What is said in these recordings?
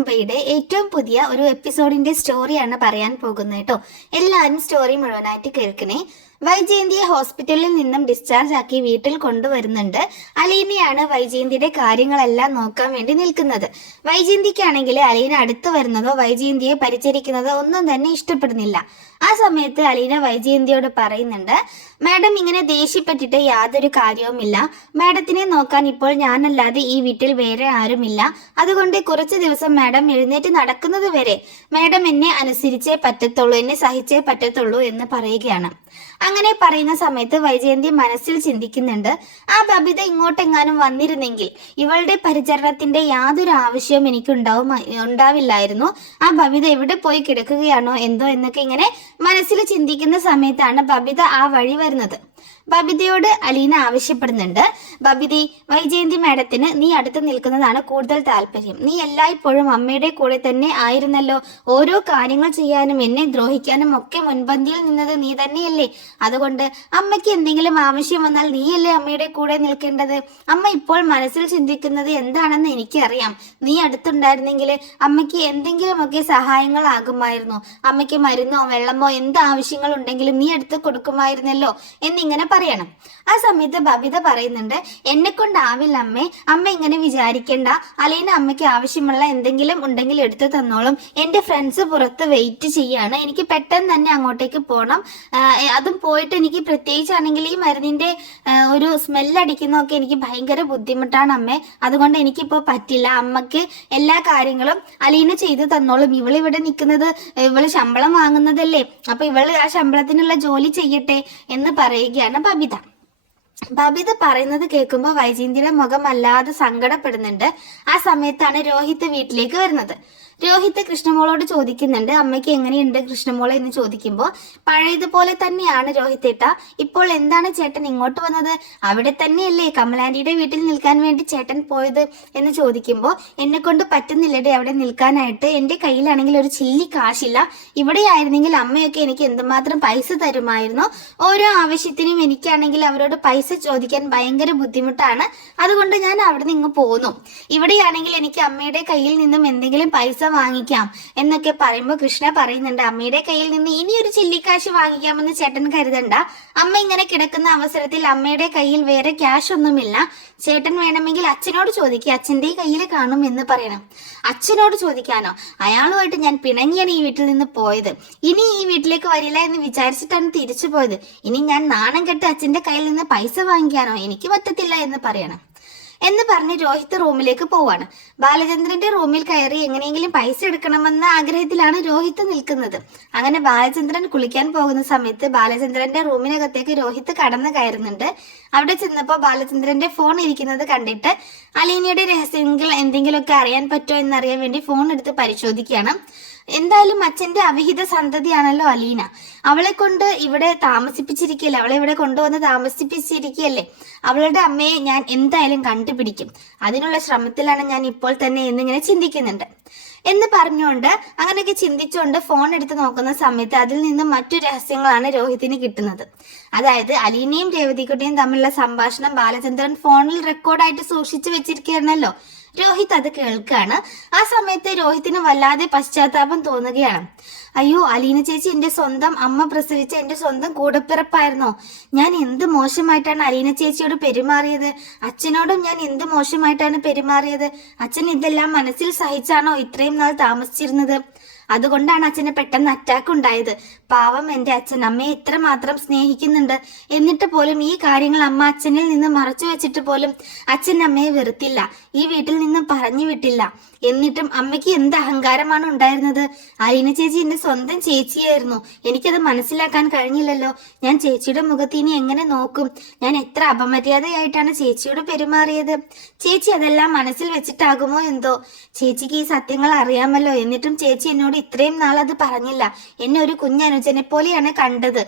മുംബൈയുടെ ഏറ്റവും പുതിയ ഒരു എപ്പിസോഡിന്റെ സ്റ്റോറിയാണ് പറയാൻ പോകുന്നത് കേട്ടോ. എല്ലാവരും സ്റ്റോറി മുഴുവനായിട്ട് കേൾക്കണേ. വൈജയന്തിയെ ഹോസ്പിറ്റലിൽ നിന്നും ഡിസ്ചാർജ് ആക്കി വീട്ടിൽ കൊണ്ടുവരുന്നുണ്ട്. അലീനയാണ് വൈജയന്തിയുടെ കാര്യങ്ങളെല്ലാം നോക്കാൻ വേണ്ടി നിൽക്കുന്നത്. വൈജയന്തിക്കാണെങ്കിൽ അലീന അടുത്ത് വരുന്നതോ വൈജയന്തിയെ പരിചരിക്കുന്നതോ ഒന്നും തന്നെ ഇഷ്ടപ്പെടുന്നില്ല. ആ സമയത്ത് അലീന വൈജയന്തിയോട് പറയുന്നുണ്ട്, മാഡം ഇങ്ങനെ ദേഷ്യപ്പെട്ടിട്ട് യാതൊരു കാര്യവുമില്ല. മാഡത്തിനെ നോക്കാൻ ഇപ്പോൾ ഞാനല്ലാതെ ഈ വീട്ടിൽ വേറെ ആരുമില്ല. അതുകൊണ്ട് കുറച്ച് ദിവസം മാഡം എഴുന്നേറ്റ് നടക്കുന്നത് വരെ മാഡം എന്നെ അനുസരിച്ചേ പറ്റത്തുള്ളൂ, എന്നെ സഹിച്ചേ പറ്റത്തുള്ളൂ എന്ന് പറയുകയാണ്. അങ്ങനെ പറയുന്ന സമയത്ത് വൈജയന്തി മനസ്സിൽ ചിന്തിക്കുന്നുണ്ട്, ആ ബബിത ഇങ്ങോട്ടെങ്ങാനും വന്നിരുന്നെങ്കിൽ ഇവളുടെ പരിചരണത്തിന്റെ യാതൊരു ആവശ്യവും എനിക്ക് ഉണ്ടാവില്ലായിരുന്നു. ആ ബബിത എവിടെ പോയി കിടക്കുകയാണോ എന്തോ എന്നൊക്കെ ഇങ്ങനെ മനസ്സിൽ ചിന്തിക്കുന്ന സമയത്താണ് ബബിത ആ വഴി വരുന്നത്. ബബിതയോട് അലീന ആവശ്യപ്പെടുന്നുണ്ട്, ബബിതി, വൈജയന്തി മാഡത്തിന് നീ അടുത്ത് നിൽക്കുന്നതാണ് കൂടുതൽ താല്പര്യം. നീ എല്ലായ്പ്പോഴും അമ്മയുടെ കൂടെ തന്നെ ആയിരുന്നല്ലോ. ഓരോ കാര്യങ്ങൾ ചെയ്യാനും എന്നെ ദ്രോഹിക്കാനും ഒക്കെ മുൻപന്തിയിൽ നിന്നത് നീ തന്നെയല്ലേ. അതുകൊണ്ട് അമ്മയ്ക്ക് എന്തെങ്കിലും ആവശ്യം വന്നാൽ നീയല്ലേ അമ്മയുടെ കൂടെ നിൽക്കേണ്ടത്. അമ്മ ഇപ്പോൾ മനസ്സിൽ ചിന്തിക്കുന്നത് എന്താണെന്ന് എനിക്കറിയാം. നീ അടുത്തുണ്ടായിരുന്നെങ്കിൽ അമ്മയ്ക്ക് എന്തെങ്കിലുമൊക്കെ സഹായങ്ങളാകുമായിരുന്നു. അമ്മയ്ക്ക് മരുന്നോ വെള്ളമോ എന്ത് ആവശ്യങ്ങൾ ഉണ്ടെങ്കിലും നീ എടുത്ത് കൊടുക്കുമായിരുന്നല്ലോ എന്നിങ്ങനെ പറയണം. ആ സമയത്ത് ബബിത പറയുന്നുണ്ട്, എന്നെ കൊണ്ടാവില്ല അമ്മേ, അമ്മ ഇങ്ങനെ വിചാരിക്കേണ്ട. അലീന അമ്മയ്ക്ക് ആവശ്യമുള്ള എന്തെങ്കിലും ഉണ്ടെങ്കിൽ എടുത്തു തന്നോളും. എന്റെ ഫ്രണ്ട്സ് പുറത്ത് വെയിറ്റ് ചെയ്യാണ്, എനിക്ക് പെട്ടെന്ന് തന്നെ അങ്ങോട്ടേക്ക് പോകണം. അതും പോയിട്ട് എനിക്ക് പ്രത്യേകിച്ചാണെങ്കിൽ ഈ മരുന്നിന്റെ ഒരു സ്മെല്ലടിക്കുന്നതൊക്കെ എനിക്ക് ഭയങ്കര ബുദ്ധിമുട്ടാണ് അമ്മേ. അതുകൊണ്ട് എനിക്കിപ്പോൾ പറ്റില്ല. അമ്മക്ക് എല്ലാ കാര്യങ്ങളും അലീന ചെയ്തു തന്നോളും. ഇവളിവിടെ നിൽക്കുന്നത്, ഇവള് ശമ്പളം വാങ്ങുന്നതല്ലേ, അപ്പൊ ഇവള് ആ ശമ്പളത്തിനുള്ള ജോലി ചെയ്യട്ടെ എന്ന് പറയുകയാണ് ബബിത. ബബിത പറയുന്നത് കേൾക്കുമ്പോൾ വൈജയന്തിയുടെ മുഖം അല്ലാതെ സങ്കടപ്പെടുന്നുണ്ട്. ആ സമയത്താണ് രോഹിത് വീട്ടിലേക്ക് വരുന്നത്. രോഹിത് കൃഷ്ണമോളോട് ചോദിക്കുന്നുണ്ട്, അമ്മയ്ക്ക് എങ്ങനെയുണ്ട് കൃഷ്ണമോളെ എന്ന് ചോദിക്കുമ്പോൾ, പഴയതുപോലെ തന്നെയാണ് രോഹിത്തേട്ട. ഇപ്പോൾ എന്താണ് ചേട്ടൻ ഇങ്ങോട്ട് വന്നത്? അവിടെ തന്നെയല്ലേ കമലാന്റിയുടെ വീട്ടിൽ നിൽക്കാൻ വേണ്ടി ചേട്ടൻ പോയത് എന്ന് ചോദിക്കുമ്പോൾ, എന്നെ കൊണ്ട് പറ്റുന്നില്ലടേ അവിടെ നിൽക്കാനായിട്ട്. എന്റെ കയ്യിലാണെങ്കിൽ ഒരു ചില്ലി കാശില്ല. ഇവിടെ ആയിരുന്നെങ്കിൽ അമ്മയൊക്കെ എനിക്ക് എന്തുമാത്രം പൈസ തരുമായിരുന്നു. ഓരോ ആവശ്യത്തിനും എനിക്കാണെങ്കിൽ അവരോട് പൈസ ചോദിക്കാൻ ഭയങ്കര ബുദ്ധിമുട്ടാണ്. അതുകൊണ്ട് ഞാൻ അവിടെ നിന്ന് പോന്നു. ഇവിടെയാണെങ്കിൽ എനിക്ക് അമ്മയുടെ കയ്യിൽ നിന്നും എന്തെങ്കിലും പൈസ വാങ്ങിക്കാം എന്നൊക്കെ പറയുമ്പോൾ കൃഷ്ണ പറയുന്നുണ്ട്, അമ്മയുടെ കയ്യിൽ നിന്ന് ഇനി ഒരു ചില്ലിക്കാശ് വാങ്ങിക്കാമെന്ന് ചേട്ടൻ കരുതണ്ട. അമ്മ ഇങ്ങനെ കിടക്കുന്ന അവസരത്തിൽ അമ്മയുടെ കയ്യിൽ വേറെ ക്യാഷ് ഒന്നുമില്ല. ചേട്ടൻ വേണമെങ്കിൽ അച്ഛനോട് ചോദിക്കുക, അച്ഛന്റെ കയ്യിൽ കാണും എന്ന് പറയണം. അച്ഛനോട് ചോദിക്കാനോ? അയാളുമായിട്ട് ഞാൻ പിണങ്ങിയാണ് ഈ വീട്ടിൽ നിന്ന് പോയത്. ഇനി ഈ വീട്ടിലേക്ക് വരില്ല എന്ന് വിചാരിച്ചിട്ടാണ് തിരിച്ചു പോയത്. ഇനി ഞാൻ നാണം കെട്ട് അച്ഛന്റെ കയ്യിൽ നിന്ന് പൈസ വാങ്ങിക്കാനോ? എനിക്ക് പറ്റത്തില്ല എന്ന് പറയണം എന്ന് പറഞ്ഞ് രോഹിത് റൂമിലേക്ക് പോവാണ്. ബാലചന്ദ്രന്റെ റൂമിൽ കയറി എങ്ങനെയെങ്കിലും പൈസ എടുക്കണമെന്ന ആഗ്രഹത്തിലാണ് രോഹിത് നിൽക്കുന്നത്. അങ്ങനെ ബാലചന്ദ്രൻ കുളിക്കാൻ പോകുന്ന സമയത്ത് ബാലചന്ദ്രന്റെ റൂമിനകത്തേക്ക് രോഹിത് കടന്നു കയറുന്നുണ്ട്. അവിടെ ചെന്നപ്പോൾ ബാലചന്ദ്രന്റെ ഫോൺ ഇരിക്കുന്നത് കണ്ടിട്ട് അലീനയുടെ രഹസ്യങ്ങൾ എന്തെങ്കിലുമൊക്കെ അറിയാൻ പറ്റുമോ എന്നറിയാൻ വേണ്ടി ഫോൺ എടുത്ത് പരിശോധിക്കുകയാണ്. എന്തായാലും അച്ഛന്റെ അവിഹിത സന്തതിയാണല്ലോ അലീന. അവളെ കൊണ്ട് ഇവിടെ താമസിപ്പിച്ചിരിക്കുകയല്ലേ, അവളെ ഇവിടെ കൊണ്ടുവന്ന് താമസിപ്പിച്ചിരിക്കുകയല്ലേ. അവളുടെ അമ്മയെ ഞാൻ എന്തായാലും കണ്ടുപിടിക്കും. അതിനുള്ള ശ്രമത്തിലാണ് ഞാൻ ഇപ്പോൾ തന്നെ എന്നിങ്ങനെ ചിന്തിക്കുന്നുണ്ട് എന്ന് പറഞ്ഞുകൊണ്ട് അങ്ങനെയൊക്കെ ചിന്തിച്ചുകൊണ്ട് ഫോൺ എടുത്ത് നോക്കുന്ന സമയത്ത് അതിൽ നിന്നും മറ്റു രഹസ്യങ്ങളാണ് രോഹിതിന് കിട്ടുന്നത്. അതായത് അലീനയും രേവതിക്കുട്ടിയും തമ്മിലുള്ള സംഭാഷണം ബാലചന്ദ്രൻ ഫോണിൽ റെക്കോർഡായിട്ട് സൂക്ഷിച്ചു വെച്ചിരിക്കുകയാണല്ലോ. രോഹിത് അത് കേൾക്കാണ്. ആ സമയത്ത് രോഹിത്തിന് വല്ലാതെ പശ്ചാത്താപം തോന്നുകയാണ്. അയ്യോ, അലീന ചേച്ചി എന്റെ സ്വന്തം അമ്മ പ്രസവിച്ച എന്റെ സ്വന്തം കൂടപ്പിറപ്പായിരുന്നോ? ഞാൻ എന്ത് മോശമായിട്ടാണ് അലീന ചേച്ചിയോട് പെരുമാറിയത്? അച്ഛനോടും ഞാൻ എന്ത് മോശമായിട്ടാണ് പെരുമാറിയത്? അച്ഛൻ ഇതെല്ലാം മനസ്സിൽ സഹിച്ചാണോ ഇത്രയും നാൾ താമസിച്ചിരുന്നത്? അതുകൊണ്ടാണ് അച്ഛന് പെട്ടെന്ന് അറ്റാക്ക് ഉണ്ടായത്. പാവം എന്റെ അച്ഛൻ അമ്മയെ ഇത്രമാത്രം സ്നേഹിക്കുന്നുണ്ട്. എന്നിട്ട് പോലും ഈ കാര്യങ്ങൾ അമ്മ അച്ഛനിൽ നിന്ന് മറച്ചു വെച്ചിട്ട് പോലും അച്ഛൻ അമ്മയെ വെറുത്തില്ല, ഈ വീട്ടിൽ നിന്നും പറഞ്ഞു വിട്ടില്ല. എന്നിട്ടും അമ്മയ്ക്ക് എന്ത് അഹങ്കാരമാണ് ഉണ്ടായിരുന്നത്? അലീന ചേച്ചി എന്റെ സ്വന്തം ചേച്ചിയായിരുന്നു. എനിക്കത് മനസ്സിലാക്കാൻ കഴിഞ്ഞില്ലല്ലോ. ഞാൻ ചേച്ചിയുടെ മുഖത്ത് ഇനി എങ്ങനെ നോക്കും? ഞാൻ എത്ര അപമര്യാദയായിട്ടാണ് ചേച്ചിയോട് പെരുമാറിയത്. ചേച്ചി അതെല്ലാം മനസ്സിൽ വെച്ചിട്ടാകുമോ എന്തോ. ചേച്ചിക്ക് ഈ സത്യങ്ങൾ അറിയാമല്ലോ. എന്നിട്ടും ചേച്ചി എന്നോട് ഇത്രയും നാൾ അത് പറഞ്ഞില്ല. എന്നെ ഒരു കുഞ്ഞനുജനെ പോലെയാണ് കണ്ടത്.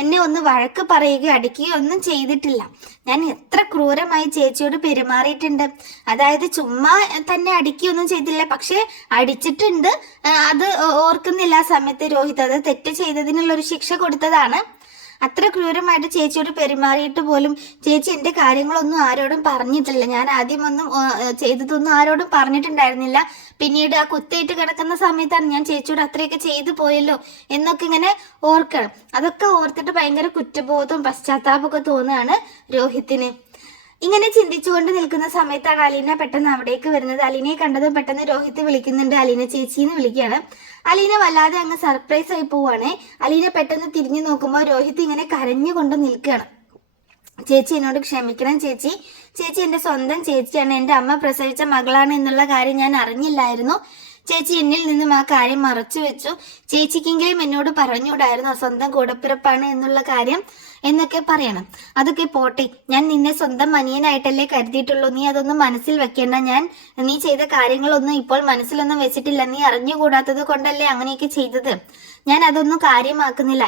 എന്നെ ഒന്ന് വഴക്ക് പറയുകയോ അടിക്കുകയോ ഒന്നും ചെയ്തിട്ടില്ല. ഞാൻ എത്ര ക്രൂരമായി ചേച്ചിയോട് പെരുമാറിയിട്ടുണ്ട്. അതായത് ചുമ്മാ തന്നെ അടിക്കുകയൊന്നും ചെയ്തില്ല, പക്ഷെ അടിച്ചിട്ടുണ്ട്. അത് ഓർക്കുന്നില്ല ആ സമയത്ത് രോഹിത്. അത് തെറ്റ് ചെയ്തതിനുള്ള ഒരു ശിക്ഷ കൊടുത്തതാണ്. അത്ര ക്രൂരമായിട്ട് ചേച്ചിയോട് പെരുമാറിയിട്ട് പോലും ചേച്ചി എൻ്റെ കാര്യങ്ങളൊന്നും ആരോടും പറഞ്ഞിട്ടില്ല. ഞാൻ ആദ്യമൊന്നും ചെയ്തതൊന്നും ആരോടും പറഞ്ഞിട്ടുണ്ടായിരുന്നില്ല. പിന്നീട് ആ കുത്തേറ്റ് കിടക്കുന്ന സമയത്താണ് ഞാൻ ചേച്ചിയോട് അത്രയൊക്കെ ചെയ്തു പോയല്ലോ എന്നൊക്കെ ഇങ്ങനെ ഓർക്കണം. അതൊക്കെ ഓർത്തിട്ട് ഭയങ്കര കുറ്റബോധവും പശ്ചാത്താപമൊക്കെ തോന്നുകയാണ് രോഹിത്തിന്. ഇങ്ങനെ ചിന്തിച്ചുകൊണ്ട് നിൽക്കുന്ന സമയത്താണ് അലീന പെട്ടെന്ന് അവിടേക്ക് വരുന്നത്. അലീനയെ കണ്ടതും പെട്ടെന്ന് രോഹിത് വിളിക്കുന്നുണ്ട്, അലീന ചേച്ചിന്ന് വിളിക്കുകയാണ്. അലീന വല്ലാതെ അങ്ങ് സർപ്രൈസ് ആയി പോവാണ്. അലീന പെട്ടെന്ന് തിരിഞ്ഞു നോക്കുമ്പോൾ രോഹിത് ഇങ്ങനെ കരഞ്ഞുകൊണ്ട് നിൽക്കുകയാണ്. ചേച്ചി എന്നോട് ക്ഷമിക്കണം ചേച്ചി, ചേച്ചി എൻ്റെ സ്വന്തം ചേച്ചിയാണ്, എൻ്റെ അമ്മ പ്രസവിച്ച മകളാണ് എന്നുള്ള കാര്യം ഞാൻ അറിഞ്ഞില്ലായിരുന്നു. ചേച്ചി എന്നിൽ നിന്നും ആ കാര്യം മറച്ചു വെച്ചു. ചേച്ചിക്കെങ്കിലും എന്നോട് പറഞ്ഞുകൂടായിരുന്നു സ്വന്തം കൂടപ്പിറപ്പാണ് എന്നുള്ള കാര്യം എന്നൊക്കെ പറയണം. അതൊക്കെ പോട്ടെ, ഞാൻ നിന്നെ സ്വന്തം അനിയനായിട്ടല്ലേ കരുതിയിട്ടുള്ളൂ, നീ അതൊന്നും മനസ്സിൽ വെക്കേണ്ട. നീ ചെയ്ത കാര്യങ്ങളൊന്നും ഇപ്പോൾ മനസ്സിലൊന്നും വെച്ചിട്ടില്ല, നീ അറിഞ്ഞുകൂടാത്തത് കൊണ്ടല്ലേ അങ്ങനെയൊക്കെ ചെയ്തത്. ഞാൻ അതൊന്നും കാര്യമാക്കുന്നില്ല,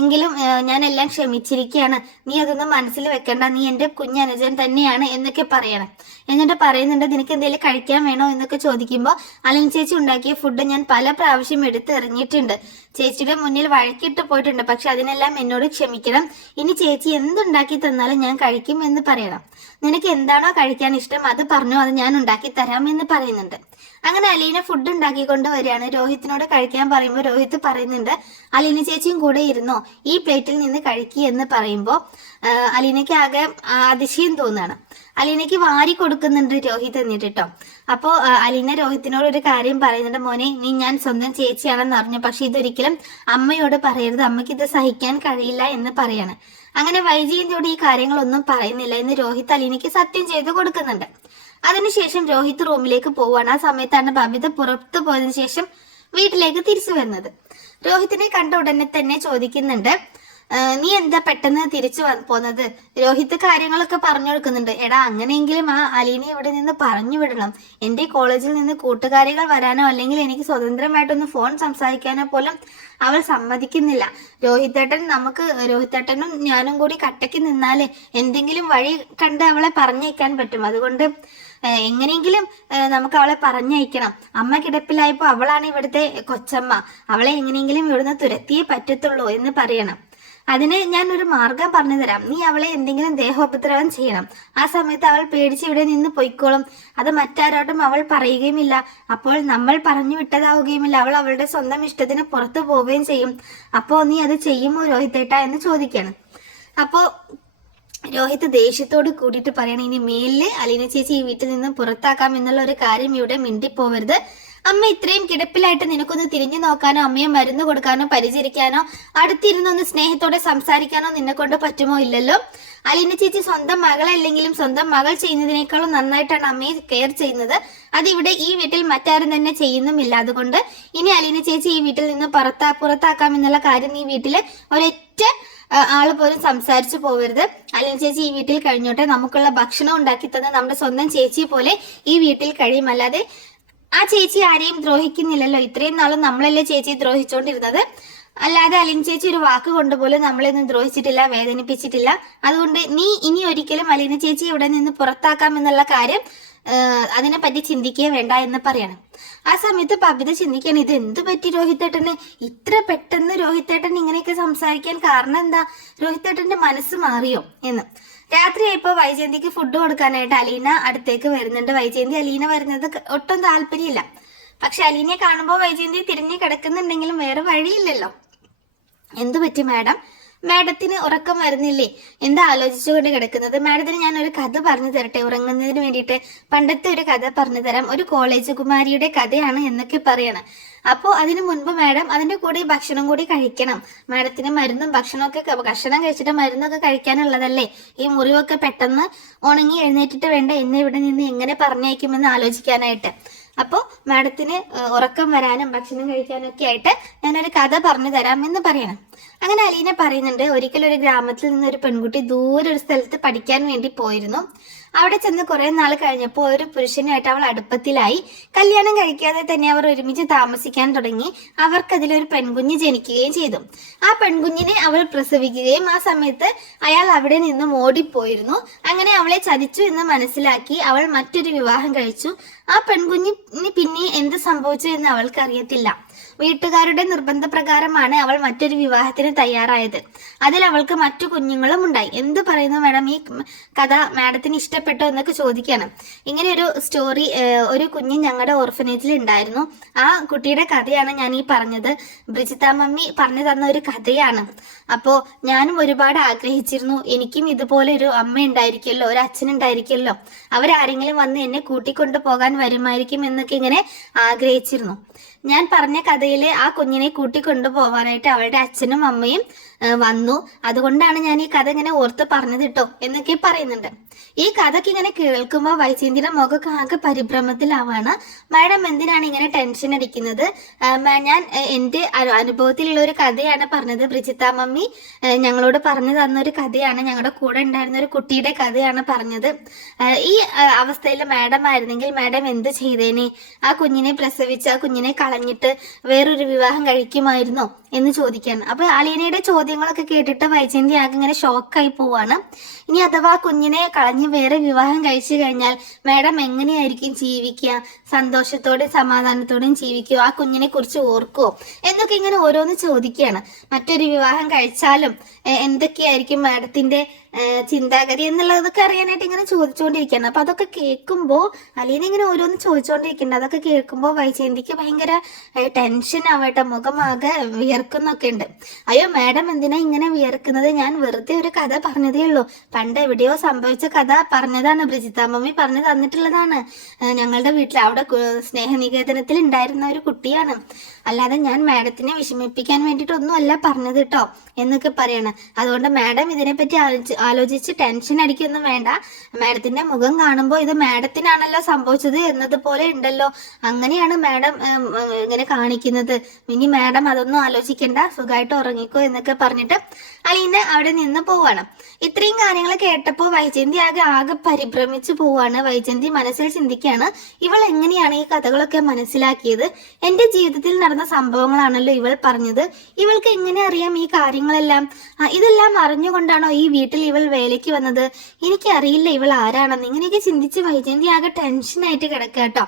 എങ്കിലും ഞാൻ എല്ലാം ക്ഷമിച്ചിരിക്കുകയാണ്, നീ അതൊന്നും മനസ്സിൽ വെക്കണ്ട, നീ എൻ്റെ കുഞ്ഞനുജൻ തന്നെയാണ് എന്നൊക്കെ പറയണം. എന്നിട്ട് പറയുന്നുണ്ട്, നിനക്ക് എന്തെങ്കിലും കഴിക്കാൻ വേണോ എന്നൊക്കെ ചോദിക്കുമ്പോൾ അലീന ചേച്ചി ഉണ്ടാക്കിയ ഫുഡ് ഞാൻ പല പ്രാവശ്യം എടുത്തെറിഞ്ഞിട്ടുണ്ട്, ചേച്ചിയുടെ മുന്നിൽ വഴക്കിട്ട് പോയിട്ടുണ്ട്, പക്ഷെ അതിനെല്ലാം എന്നോട് ക്ഷമിക്കണം. ഇനി ചേച്ചി എന്തുണ്ടാക്കി തന്നാലും ഞാൻ കഴിക്കും എന്ന് പറയണം. നിനക്ക് എന്താണോ കഴിക്കാൻ ഇഷ്ടം അത് പറഞ്ഞോ, അത് ഞാൻ ഉണ്ടാക്കി തരാം എന്ന് പറയുന്നുണ്ട്. അങ്ങനെ അലീന ഫുഡ് ഉണ്ടാക്കിക്കൊണ്ട് വരികയാണ്. രോഹിത്തിനോട് കഴിക്കാൻ പറയുമ്പോൾ രോഹിത് പറയുന്നുണ്ട്, അലീന ചേച്ചിയും കൂടെ ഇരുന്നോ, ഈ പ്ലേറ്റിൽ നിന്ന് കഴിക്കുക എന്ന് പറയുമ്പോൾ അലീനയ്ക്ക് ആകെ അതിശയം തോന്നുകയാണ്. അലീനയ്ക്ക് വാരി കൊടുക്കുന്നുണ്ട് രോഹിത് എന്നിട്ട് കേട്ടോ. അപ്പോൾ അലീന രോഹിത്തിനോട് ഒരു കാര്യം പറയുന്നുണ്ട്, മോനെ നീ ഞാൻ സ്വന്തം ചേച്ചിയാണെന്ന് അറിഞ്ഞു, പക്ഷെ ഇതൊരിക്കലും അമ്മയോട് പറയരുത്, അമ്മയ്ക്ക് ഇത് സഹിക്കാൻ കഴിയില്ല എന്ന് പറയാണ്. അങ്ങനെ വൈജയന്തിയോട് ഈ കാര്യങ്ങളൊന്നും പറയുന്നില്ല എന്ന് രോഹിത് അലീനയ്ക്ക് സത്യം ചെയ്ത് കൊടുക്കുന്നുണ്ട്. അതിനുശേഷം രോഹിത് റൂമിലേക്ക് പോവാണ്. ആ സമയത്താണ് ബബിത പുറത്തു പോയതിനു ശേഷം വീട്ടിലേക്ക് തിരിച്ചു വരുന്നത്. രോഹിത്തിനെ കണ്ട ഉടനെ തന്നെ ചോദിക്കുന്നുണ്ട്, നീ എന്താ പെട്ടെന്ന് തിരിച്ചു പോന്നത്? രോഹിത് കാര്യങ്ങളൊക്കെ പറഞ്ഞു കൊടുക്കുന്നുണ്ട്. എടാ, അങ്ങനെയെങ്കിലും ആ അലീനെ ഇവിടെ നിന്ന് പറഞ്ഞു വിടണം. എൻ്റെ കോളേജിൽ നിന്ന് കൂട്ടുകാരികൾ വരാനോ അല്ലെങ്കിൽ എനിക്ക് സ്വതന്ത്രമായിട്ടൊന്ന് ഫോൺ സംസാരിക്കാനോ പോലും അവൾ സമ്മതിക്കുന്നില്ല. രോഹിത്തേട്ടനും ഞാനും കൂടി കട്ടയ്ക്ക് നിന്നാലേ എന്തെങ്കിലും വഴി കണ്ട് അവളെ പറഞ്ഞയക്കാൻ പറ്റും. അതുകൊണ്ട് എങ്ങനെയെങ്കിലും നമുക്ക് അവളെ പറഞ്ഞയക്കണം. അമ്മ കിടപ്പിലായപ്പോൾ അവളാണ് ഇവിടുത്തെ കൊച്ചമ്മ, അവളെ എങ്ങനെയെങ്കിലും ഇവിടുന്ന് തുരത്തിയേ പറ്റത്തുള്ളൂ എന്ന് പറയണം. അതിന് ഞാൻ ഒരു മാർഗം പറഞ്ഞു തരാം, നീ അവളെ എന്തെങ്കിലും ദേഹോപദ്രവം ചെയ്യണം. ആ സമയത്ത് അവൾ പേടിച്ച് ഇവിടെ നിന്ന് പൊയ്ക്കോളും, അത് മറ്റാരോട്ടും അവൾ പറയുകയുമില്ല. അപ്പോൾ നമ്മൾ പറഞ്ഞു വിട്ടതാവുകയുമില്ല, അവൾ അവളുടെ സ്വന്തം ഇഷ്ടത്തിന് പുറത്തു പോവുകയും ചെയ്യും. അപ്പോൾ നീ അത് ചെയ്യുമോ രോഹിത്തേട്ടാ എന്ന് ചോദിക്കണം. അപ്പോൾ രോഹിത് ദേഷ്യത്തോട് കൂടിയിട്ട് പറയണം, ഇനി മേലില് അലീന ചേച്ചി ഈ വീട്ടിൽ നിന്ന് പുറത്താക്കാം എന്നുള്ള ഒരു കാര്യം ഇവിടെ മിണ്ടിപ്പോവരുത്. അമ്മ ഇത്രയും കിടപ്പിലായിട്ട് നിനക്കൊന്ന് തിരിഞ്ഞു നോക്കാനോ അമ്മയെ മരുന്ന് കൊടുക്കാനോ പരിചരിക്കാനോ അടുത്തിരുന്നൊന്ന് സ്നേഹത്തോടെ സംസാരിക്കാനോ നിന്നെ കൊണ്ട് പറ്റുമോ? ഇല്ലല്ലോ. അലീന ചേച്ചി സ്വന്തം മകളല്ലെങ്കിലും സ്വന്തം മകൾ ചെയ്യുന്നതിനേക്കാളും നന്നായിട്ടാണ് അമ്മയെ കെയർ ചെയ്യുന്നത്. അതിവിടെ ഈ വീട്ടിൽ മറ്റാരും തന്നെ ചെയ്യുന്നുമില്ല. അതുകൊണ്ട് ഇനി അലീന ചേച്ചി ഈ വീട്ടിൽ നിന്ന് പുറത്താക്കാം എന്നുള്ള കാര്യം ഈ വീട്ടില് ഒരൊറ്റ ആള് പോലും സംസാരിച്ചു പോവരുത്. അലീന ചേച്ചി ഈ വീട്ടിൽ കഴിഞ്ഞോട്ടെ, നമുക്കുള്ള ഭക്ഷണം ഉണ്ടാക്കി തന്ന് നമ്മുടെ സ്വന്തം ചേച്ചി പോലെ ഈ വീട്ടിൽ കഴിയും. അല്ലാതെ ആ ചേച്ചി ആരെയും ദ്രോഹിക്കുന്നില്ലല്ലോ. ഇത്രയും നാളും നമ്മളല്ലേ ചേച്ചി ദ്രോഹിച്ചുകൊണ്ടിരുന്നത്. അല്ലാതെ അലീന ചേച്ചി ഒരു വാക്ക് കൊണ്ടുപോലും നമ്മളെയൊന്നും ദ്രോഹിച്ചിട്ടില്ല, വേദനിപ്പിച്ചിട്ടില്ല. അതുകൊണ്ട് നീ ഇനി ഒരിക്കലും അലീന ചേച്ചി ഇവിടെ നിന്ന് പുറത്താക്കാം എന്നുള്ള കാര്യം അതിനെപ്പറ്റി ചിന്തിക്കുക വേണ്ട എന്ന് പറയണം. ആ സമയത്ത് ബബിത ചിന്തിക്കണം, ഇത് എന്ത് പറ്റി രോഹിത്തേട്ടന് ഇത്ര പെട്ടെന്ന് രോഹിത്തേട്ടൻ ഇങ്ങനെയൊക്കെ സംസാരിക്കാൻ കാരണം എന്താ? രോഹിത്തേട്ടന്റെ മനസ്സ് മാറിയോ എന്ന്. രാത്രിയായപ്പോ വൈജയന്തിക്ക് ഫുഡ് കൊടുക്കാനായിട്ട് അലീന അടുത്തേക്ക് വരുന്നുണ്ട്. വൈജയന്തി അലീന വരുന്നത് ഒട്ടും താല്പര്യമില്ല. പക്ഷെ അലീനയെ കാണുമ്പോൾ വൈജയന്തി തിരിഞ്ഞു കിടക്കുന്നുണ്ടെങ്കിലും വേറെ വഴിയില്ലല്ലോ. എന്തു പറ്റി മാഡം? മാഡത്തിന് ഉറക്കം വരുന്നില്ലേ? എന്താ ആലോചിച്ചുകൊണ്ട് കിടക്കുന്നത്? മാഡത്തിന് ഞാൻ ഒരു കഥ പറഞ്ഞു തരട്ടെ ഉറങ്ങുന്നതിന് വേണ്ടിയിട്ട്? പണ്ടത്തെ ഒരു കഥ പറഞ്ഞു തരാം, ഒരു കോളേജ് കുമാരിയുടെ കഥയാണ് എന്നൊക്കെ പറയണം. അപ്പോൾ അതിനു മുൻപ് മാഡം അതിന്റെ കൂടെ ഭക്ഷണം കൂടി കഴിക്കണം. മാഡത്തിന് മരുന്നും ഭക്ഷണം കഴിച്ചിട്ട് മരുന്നൊക്കെ കഴിക്കാനുള്ളതല്ലേ. ഈ മുറിവൊക്കെ പെട്ടെന്ന് ഉണങ്ങി എഴുന്നേറ്റിട്ട് വേണ്ട എന്നെ ഇവിടെ നിന്ന് എങ്ങനെ പറഞ്ഞയക്കുമെന്ന് ആലോചിക്കാനായിട്ട്. അപ്പോൾ മാഡത്തിന് ഉറക്കം വരാനും ഭക്ഷണം കഴിക്കാനും ഒക്കെ ആയിട്ട് ഞാനൊരു കഥ പറഞ്ഞു തരാം എന്ന് പറയണം. അങ്ങനെ അലീന പറയുന്നുണ്ട്, ഒരിക്കലും ഒരു ഗ്രാമത്തിൽ നിന്ന് ഒരു പെൺകുട്ടി ദൂരെ ഒരു സ്ഥലത്ത് പഠിക്കാൻ വേണ്ടി പോയിരുന്നു. അവിടെ ചെന്ന് കുറെ നാൾ കഴിഞ്ഞപ്പോൾ ഒരു പുരുഷനായിട്ട് അവൾ അടുപ്പത്തിലായി. കല്യാണം കഴിക്കാതെ തന്നെ അവർ ഒരുമിച്ച് താമസിക്കാൻ തുടങ്ങി. അവർക്കതിലൊരു പെൺകുഞ്ഞ് ജനിക്കുകയും ചെയ്തു. ആ പെൺകുഞ്ഞിനെ അവൾ പ്രസവിക്കുകയും ആ സമയത്ത് അയാൾ അവിടെ നിന്നും ഓടിപ്പോയിരുന്നു. അങ്ങനെ അവളെ ചതിച്ചു എന്ന് മനസ്സിലാക്കി അവൾ മറ്റൊരു വിവാഹം കഴിച്ചു. ആ പെൺകുഞ്ഞിന് പിന്നെ എന്ത് സംഭവിച്ചു എന്ന് അവൾക്ക് അറിയത്തില്ല. വീട്ടുകാരുടെ നിർബന്ധപ്രകാരമാണ് അവൾ മറ്റൊരു വിവാഹത്തിന് തയ്യാറായത്. അതിൽ അവൾക്ക് മറ്റു കുഞ്ഞുങ്ങളും ഉണ്ടായി. എന്ത് പറയുന്നു മാഡം, ഈ കഥ മാഡത്തിന് ഇഷ്ടപ്പെട്ടോ എന്നൊക്കെ ചോദിക്കുകയാണ്. ഇങ്ങനെ ഒരു സ്റ്റോറി ഒരു കുഞ്ഞ് ഞങ്ങളുടെ ഓർഫനേജിൽ ഉണ്ടായിരുന്നു. ആ കുട്ടിയുടെ കഥയാണ് ഞാൻ ഈ പറഞ്ഞത്. ബ്രിജിത്ത മമ്മി പറഞ്ഞു തന്ന ഒരു കഥയാണ്. അപ്പോൾ ഞാനും ഒരുപാട് ആഗ്രഹിച്ചിരുന്നു, എനിക്കും ഇതുപോലെ ഒരു അമ്മ ഉണ്ടായിരിക്കുമല്ലോ, ഒരു അച്ഛൻ ഉണ്ടായിരിക്കുമല്ലോ, അവരാരെങ്കിലും വന്ന് എന്നെ കൂട്ടിക്കൊണ്ടു പോകാൻ വരുമായിരിക്കും എന്നൊക്കെ ഇങ്ങനെ ആഗ്രഹിച്ചിരുന്നു. ഞാൻ പറഞ്ഞ കഥയിൽ ആ കുഞ്ഞിനെ കൂട്ടിക്കൊണ്ടു പോകാനായിട്ട് അവളുടെ അച്ഛനും അമ്മയും വന്നു. അതുകൊണ്ടാണ് ഞാൻ ഈ കഥ ഇങ്ങനെ ഓർത്ത് പറഞ്ഞത് കേട്ടോ എന്നൊക്കെ പറയുന്നുണ്ട്. ഈ കഥക്ക് ഇങ്ങനെ കേൾക്കുമ്പോൾ വൈജയന്തിയുടെ മുഖമൊക്കെ ആകെ പരിഭ്രമത്തിലാവാണ്. മാഡം എന്തിനാണ് ഇങ്ങനെ ടെൻഷൻ അടിക്കുന്നത്? ഞാൻ എൻ്റെ അനുഭവത്തിലുള്ള ഒരു കഥയാണ് പറഞ്ഞത്. ബ്രിജിത്ത മമ്മി ഞങ്ങളോട് പറഞ്ഞു തന്ന ഒരു കഥയാണ്, ഞങ്ങളുടെ കൂടെ ഉണ്ടായിരുന്ന ഒരു കുട്ടിയുടെ കഥയാണ് പറഞ്ഞത്. ഈ അവസ്ഥയിൽ മാഡം ആയിരുന്നെങ്കിൽ മാഡം എന്ത് ചെയ്തേനെ? ആ കുഞ്ഞിനെ പ്രസവിച്ച് ആ കുഞ്ഞിനെ കളഞ്ഞിട്ട് വേറൊരു വിവാഹം കഴിക്കുമായിരുന്നോ എന്ന് ചോദിക്കാണ്. അപ്പൊ അലീനയുടെ ചോദ്യങ്ങളൊക്കെ കേട്ടിട്ട് വൈജയന്തി ആകെ ഇങ്ങനെ ഷോക്കായി പോവാണ്. ഇനി അഥവാ കുഞ്ഞിനെ കളഞ്ഞ് വേറെ വിവാഹം കഴിച്ചു കഴിഞ്ഞാൽ മാഡം എങ്ങനെയായിരിക്കും ജീവിക്കുക? സന്തോഷത്തോടെയും സമാധാനത്തോടെയും ജീവിക്കുമോ? ആ കുഞ്ഞിനെ കുറിച്ച് ഓർക്കുമോ എന്നൊക്കെ ഇങ്ങനെ ഓരോന്ന് ചോദിക്കുകയാണ്. മറ്റൊരു വിവാഹം കഴിച്ചാലും എന്തൊക്കെയായിരിക്കും മാഡത്തിന്റെ ചിന്താഗതി എന്നുള്ളതൊക്കെ അറിയാനായിട്ട് ഇങ്ങനെ ചോദിച്ചുകൊണ്ടിരിക്കുകയാണ്. അപ്പൊ അതൊക്കെ കേൾക്കുമ്പോൾ അലീന ഇങ്ങനെ ഓരോന്ന് ചോദിച്ചുകൊണ്ടിരിക്കുന്നുണ്ട്. അതൊക്കെ കേൾക്കുമ്പോൾ വൈജയന്തിക്ക് ഭയങ്കര ടെൻഷൻ ആവട്ടെ, മുഖമാകെ വിയർക്കുന്നൊക്കെ ഉണ്ട്. അയ്യോ മാഡം എന്തിനാ ഇങ്ങനെ വിയർക്കുന്നത്? ഞാൻ വെറുതെ ഒരു കഥ പറഞ്ഞതേ ഉള്ളൂ. പണ്ട് എവിടെയോ സംഭവിച്ച കഥ പറഞ്ഞതാണ്, ബ്രിജിത്ത മമ്മി പറഞ്ഞു തന്നിട്ടുള്ളതാണ്. ഞങ്ങളുടെ വീട്ടിൽ അവിടെ സ്നേഹനികേതനത്തിൽ ഉണ്ടായിരുന്ന ഒരു കുട്ടിയാണ്. അല്ലാതെ ഞാൻ മാഡത്തിനെ വിഷമിപ്പിക്കാൻ വേണ്ടിയിട്ടൊന്നും അല്ല പറഞ്ഞത് കേട്ടോ എന്നൊക്കെ പറയാണ്. അതുകൊണ്ട് മാഡം ഇതിനെപ്പറ്റി ആലോചിച്ച് ടെൻഷൻ അടിക്കൊന്നും വേണ്ട. മാഡത്തിന്റെ മുഖം കാണുമ്പോൾ ഇത് മാഡത്തിനാണല്ലോ സംഭവിച്ചത് എന്നതുപോലെ ഉണ്ടല്ലോ, അങ്ങനെയാണ് മാഡം ഇങ്ങനെ കാണിക്കുന്നത്. ഇനി മാഡം അതൊന്നും ആലോചിക്കണ്ട, സുഖമായിട്ട് ഉറങ്ങിക്കോ എന്നൊക്കെ പറഞ്ഞിട്ട് അലീന അവിടെ നിന്ന് പോവാണ്. ഇത്രയും കാര്യങ്ങൾ കേട്ടപ്പോൾ വൈജയന്തി ആകെ പരിഭ്രമിച്ചു പോവാണ്. വൈജയന്തി മനസ്സിൽ ചിന്തിക്കുകയാണ്, ഇവൾ എങ്ങനെയാണ് ഈ കഥകളൊക്കെ മനസ്സിലാക്കിയത്? എന്റെ ജീവിതത്തിൽ നടന്ന സംഭവങ്ങളാണല്ലോ ഇവൾ പറഞ്ഞത്. ഇവൾക്ക് എങ്ങനെ അറിയാം ഈ കാര്യങ്ങളെല്ലാം? ഇതെല്ലാം അറിഞ്ഞുകൊണ്ടാണോ ഈ വീട്ടിൽ ഇവൾ വേലയ്ക്ക് വന്നത്? എനിക്കറിയില്ല ഇവൾ ആരാണെന്ന്. ഇങ്ങനെയൊക്കെ ചിന്തിച്ച് വൈജയന്തി ആകെ ടെൻഷനായിട്ട് കിടക്കുക കേട്ടോ.